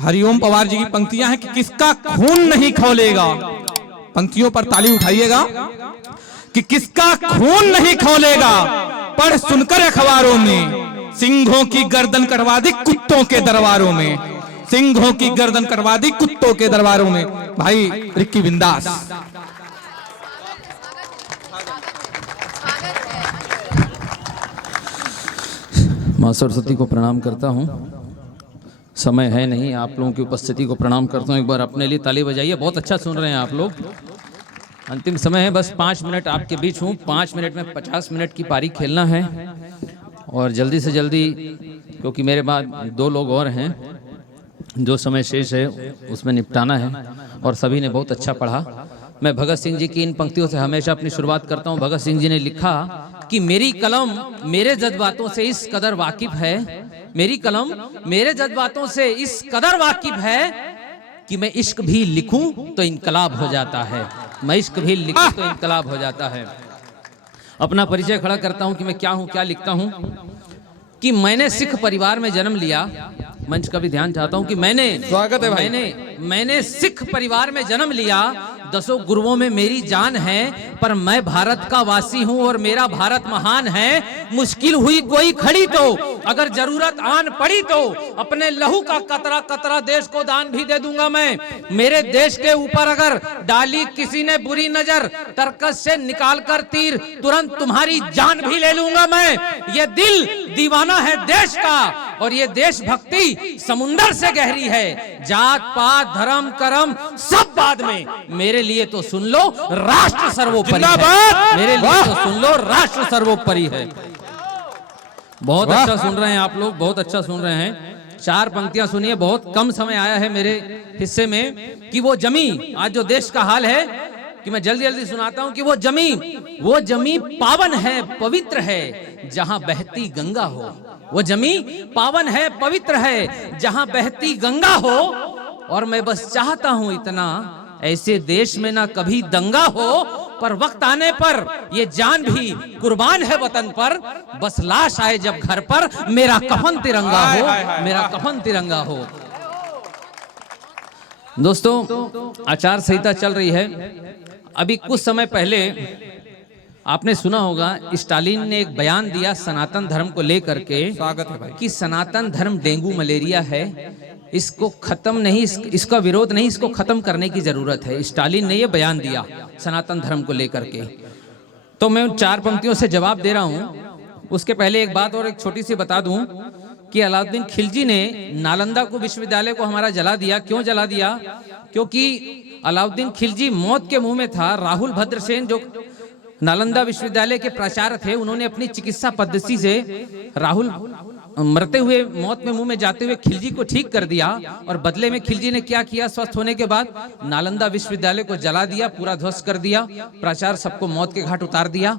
हरिओम पवार जी की पंक्तियां हैं कि किसका खून नहीं खौलेगा। पंक्तियों पर ताली उठाइएगा कि किसका खून नहीं खौलेगा, पढ़ सुनकर अखबारों में सिंहों की गर्दन कटवा दी कुत्तों के दरबारों में, सिंहों की गर्दन कटवा दी कुत्तों के दरबारों में। भाई रिक्की बिंदास। माँ सरस्वती को प्रणाम करता हूँ, समय है नहीं, आप लोगों की उपस्थिति को प्रणाम करता हूँ। एक बार अपने लिए ताली बजाइए, बहुत अच्छा सुन रहे हैं आप लोग। अंतिम समय है, बस 5 मिनट आपके बीच हूँ। 5 मिनट में 50 मिनट की पारी खेलना है और जल्दी से जल्दी, क्योंकि मेरे बाद 2 लोग और हैं, जो समय शेष है उसमें निपटाना है। और सभी ने बहुत अच्छा पढ़ा। मैं भगत सिंह जी की इन पंक्तियों से हमेशा अपनी शुरुआत करता हूँ। भगत सिंह जी ने लिखा कि मेरी कलम मेरे जज्बातों से इस कदर वाकिफ है, मेरी कलम मेरे जज्बातों से इस कदर वाकिफ है कि मैं इश्क भी लिखूं तो इनकलाब हो जाता है, मैं इश्क भी लिखूं तो इनकलाब हो जाता है। अपना परिचय खड़ा करता हूं कि मैं क्या हूं, क्या लिखता हूं। कि मैंने सिख परिवार में जन्म लिया, मंच का भी ध्यान चाहता हूं कि स्वागत है भाई। मैंने सिख परिवार में जन्म लिया, 10 गुरुओं में मेरी जान है, पर मैं भारत का वासी हूं और मेरा भारत महान है। मुश्किल हुई कोई खड़ी तो, अगर जरूरत आन पड़ी तो, अपने लहू का कतरा कतरा देश को दान भी दे दूंगा मैं। मेरे देश के ऊपर अगर डाली किसी ने बुरी नजर, तरकस से निकाल कर तीर, तुरंत तुम्हारी जान भी ले लूंगा मैं। ये दिल दीवाना है देश का और ये देशभक्ति समुंदर से गहरी है। जात पात धर्म कर्म सब बाद में, मेरे लिए तो सुन लो राष्ट्र सर्वोपरि है। मेरे लिए तो सुन लो राष्ट्र सर्वोपरि है। बहुत अच्छा सुन रहे हैं आप लोग, बहुत अच्छा सुन रहे हैं। 4 पंक्तियां सुनिए, बहुत कम समय आया है मेरे हिस्से में। कि वो जमी, आज जो देश का हाल है, कि मैं जल्दी जल्दी सुनाता हूं कि वो जमी पावन है पवित्र है जहां बहती गंगा हो। वो जमी पावन है पवित्र है जहां बहती गंगा हो। और मैं बस चाहता हूं इतना, ऐसे देश में ना कभी दंगा हो, पर वक्त आने पर ये जान भी कुर्बान है वतन पर। बस लाश आए जब घर पर, मेरा कफन तिरंगा हो, मेरा कफन तिरंगा हो। दोस्तों, आचार संहिता चल रही है। अभी कुछ समय पहले आपने सुना होगा, स्टालिन ने एक बयान दिया सनातन धर्म को लेकर के। स्वागत है भाई। कि सनातन धर्म डेंगू मलेरिया है, इसको खत्म नहीं, इसका विरोध नहीं, इसको खत्म करने की जरूरत है। स्टालिन ने यह बयान दिया सनातन धर्म को लेकर के। तो मैं उन 4 पंक्तियों से जवाब दे रहा हूं। उसके पहले एक बात और एक छोटी सी बता दूं कि अलाउद्दीन खिलजी ने नालंदा को विश्वविद्यालय को हमारा जला दिया। क्यों जला दिया? क्योंकि अलाउद्दीन खिलजी मौत के मुंह में था। राहुल भद्रसेन जो नालंदा विश्वविद्यालय के प्राचार्य थे, उन्होंने अपनी चिकित्सा पद्धति से राहुल मरते हुए, मौत में मुंह में जाते हुए खिलजी को ठीक कर दिया। और बदले में खिलजी ने क्या किया? स्वस्थ होने के बाद नालंदा विश्वविद्यालय को जला दिया, पूरा ध्वस्त कर दिया, प्राचार्य सबको मौत के घाट उतार दिया।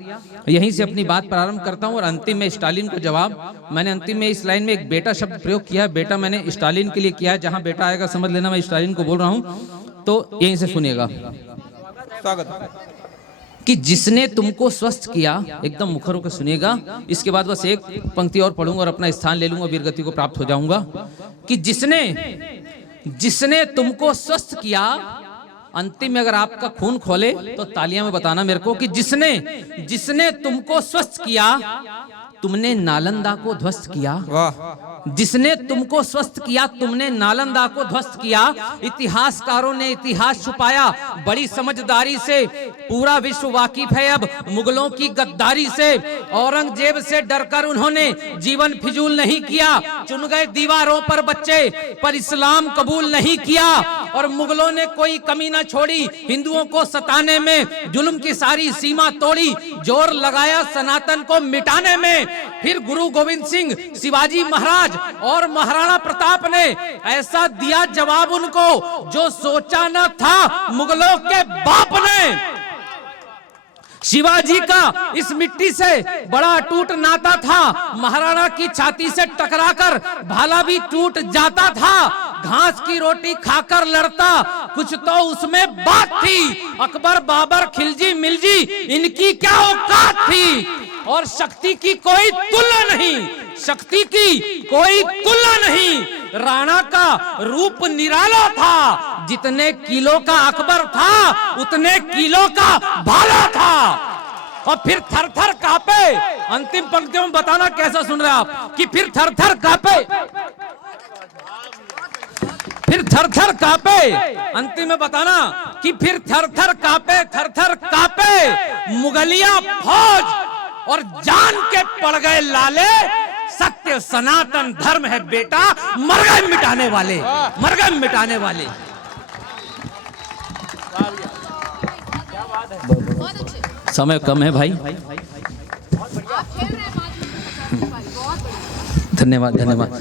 यहीं से अपनी बात प्रारंभ करता हूं और अंतिम में स्टालिन को जवाब। मैंने अंतिम में इस लाइन में एक बेटा शब्द प्रयोग किया है। बेटा मैंने स्टालिन के लिए किया है, जहां बेटा आएगा समझ लेना मैं स्टालिन को बोल रहा हूं। तो यहीं से सुनिएगा। स्वागत। कि जिसने तुमको स्वस्थ किया, एकदम मुखर होकर सुनिएगा। इसके बाद बस एक पंक्ति और पढ़ूंगा और अपना स्थान ले लूंगा, वीरगति को प्राप्त हो जाऊंगा। कि जिसने तुमको स्वस्थ किया, अंतिम में अगर आपका खून खोले तो तालियां में बताना मेरे को। कि जिसने तुमको स्वस्थ किया, तुमने नालंदा को ध्वस्त किया। जिसने तुमको स्वस्थ किया, तुमने नालंदा को ध्वस्त किया। इतिहासकारों ने इतिहास छुपाया बड़ी समझदारी से, पूरा विश्व वाकिफ है अब मुगलों की गद्दारी से। औरंगजेब से डरकर उन्होंने जीवन फिजूल नहीं किया, चुन गए दीवारों पर बच्चे, पर इस्लाम कबूल नहीं किया। और मुगलों ने कोई कमी न छोड़ी हिंदुओं को सताने में, जुल्म की सारी सीमा तोड़ी, जोर लगाया सनातन को मिटाने में। फिर गुरु गोविंद सिंह, शिवाजी महाराज और महाराणा प्रताप ने ऐसा दिया जवाब उनको जो सोचा न था मुगलों के बाप ने। शिवाजी का इस मिट्टी से बड़ा अटूट नाता था, महाराणा की छाती से टकराकर भाला भी टूट जाता था। घास की रोटी खाकर लड़ता, कुछ तो उसमें बात थी। अकबर, बाबर, खिलजी, मिलजी, इनकी क्या औकात थी। और शक्ति की कोई तुलना नहीं, शक्ति की कोई तुलना नहीं। राणा का रूप निराला था, जितने किलो का अकबर था उतने किलो का भाला था। और फिर थर थर कांपे, अंतिम पंक्तियों में बताना कैसा सुन रहे आप, कि फिर थर थर कांपे, फिर थर थर कांपे, अंतिम में बताना कि फिर थर थर कांपे, थर थर कांपे मुगलिया फौज और जान के पड़ गए लाले, सत्य सनातन धर्म है बेटा, मर गए मिटाने वाले, मर गए मिटाने वाले। समय कम है भाई, धन्यवाद धन्यवाद।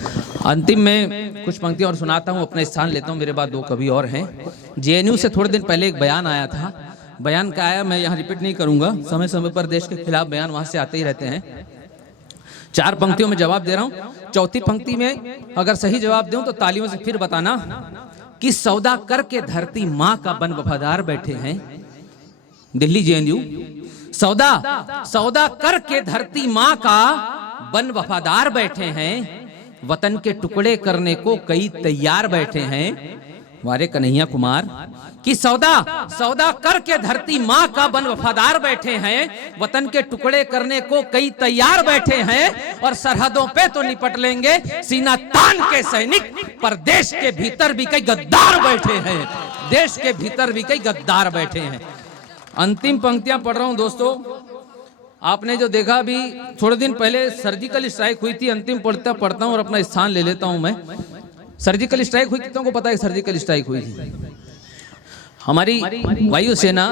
अंतिम में कुछ पंक्तियां और सुनाता हूं, अपना स्थान लेता हूं, मेरे बाद दो कवि और हैं। जेएनयू से थोड़े दिन पहले एक बयान आया था, बयान का आया, मैं यहाँ रिपीट नहीं करूंगा, समय समय पर देश के खिलाफ बयान वहां से आते ही रहते हैं। 4 पंक्तियों में जवाब दे रहा हूं, चौथी पंक्ति में अगर सही जवाब दूं तो तालियों से फिर बताना कि सौदा करके धरती माँ का बन वफादार बैठे हैं, दिल्ली जेएनयू। सौदा करके धरती माँ का बन वफादार बैठे हैं, वतन के टुकड़े करने को कई तैयार बैठे हैं, हमारे कन्हैया कुमार। कि सौदा करके धरती माँ का बन वफादार बैठे हैं, वतन के टुकड़े करने को कई तैयार बैठे हैं, और सरहदों पे तो निपट लेंगे सीना तान के सैनिक, पर देश के भीतर भी कई गद्दार बैठे हैं, देश के भीतर भी कई गद्दार बैठे हैं। अंतिम पंक्तियां पढ़ रहा हूं दोस्तों, आपने जो देखा अभी थोड़े दिन पहले सर्जिकल स्ट्राइक हुई थी, अंतिम पढ़ता हूं और अपना स्थान ले लेता हूं मैं। सर्जिकल स्ट्राइक हुई, कितनों को पता है सर्जिकल स्ट्राइक हुई थी? हमारी वायुसेना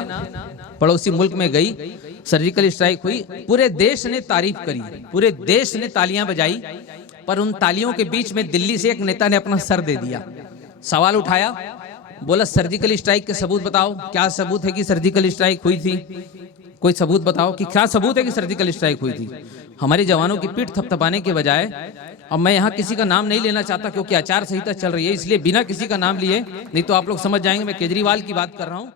पड़ोसी मुल्क में गई, सर्जिकल स्ट्राइक हुई, पूरे देश ने तारीफ करी, पूरे देश ने तालियां बजाई, पर उन तालियों के बीच में दिल्ली से एक नेता ने अपना सर दे दिया, सवाल उठाया, बोला सर्जिकल स्ट्राइक के सबूत बताओ, क्या सबूत है कि सर्जिकल स्ट्राइक हुई थी? कोई सबूत बताओ कि क्या सबूत है कि सर्जिकल स्ट्राइक हुई थी? हमारे जवानों की पीठ थपथपाने के बजाय, अब मैं यहाँ किसी का नाम नहीं लेना चाहता क्योंकि आचार संहिता चल रही है, इसलिए बिना किसी का नाम लिए, नहीं तो आप लोग समझ जाएंगे मैं केजरीवाल की बात कर रहा हूँ।